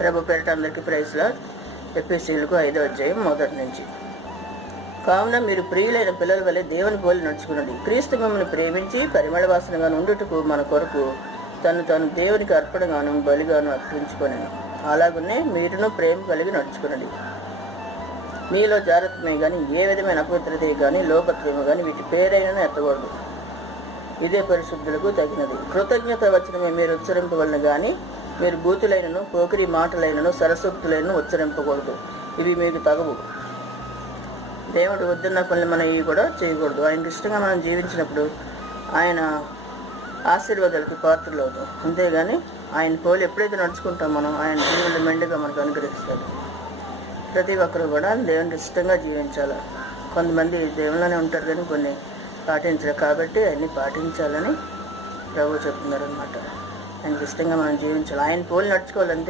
ప్రభు పేరిట అందరికీ ప్రైజ్లా. ఎఫెసీయులకు 5వ అధ్యాయం 1 నుంచి. కావున మీరు ప్రియులైన పిల్లల వలె దేవుని పోలి నడుచుకున్నది. క్రీస్తు మిమ్మల్ని ప్రేమించి పరిమళ వాసనగా ఉండుటకు మన కొరకు తను దేవునికి అర్పణగాను బలిగాను అర్పించుకొనెను. అలాగనే మీరును ప్రేమ కలిగి నడుచుకున్నది. మీలో జాగ్రత్తమే కానీ ఏ విధమైన అపవిత్రతే కానీ లోపత్రమే కానీ వీటి పేరైనా ఎత్తకూడదు. ఇదే పరిశుద్ధులకు తగినది. కృతజ్ఞత వచనమే మీరు ఉచ్చరింపవలను కానీ మీరు బూతులైనను పోకిరి మాటలైనను సరసూక్తులైనను ఉచ్చరింపకూడదు. ఇవి మీకు తగవు. దేవుడు వద్దన్న పనులు మనం ఇవి కూడా చేయకూడదు. ఆయనకి ఇష్టంగా మనం జీవించినప్పుడు ఆయన ఆశీర్వాదాలకి పాత్రలు అవుతాం. అంతేగాని ఆయన పోలి ఎప్పుడైతే నడుచుకుంటాం మనం ఆయన జీవులు మెండుగా మనకు అనుగ్రహిస్తాడు. ప్రతి ఒక్కరు కూడా దేవునికి ఇష్టంగా జీవించాలి. కొంతమంది దేవుళ్ళనే ఉంటారు కానీ కొన్ని పాటించరు. కాబట్టి అన్నీ పాటించాలని ప్రభు చెప్తున్నారు అనమాట. ఆయనకి ఇష్టంగా మనం జీవించాలి. ఆయన పోలి నడుచుకోవాలంటే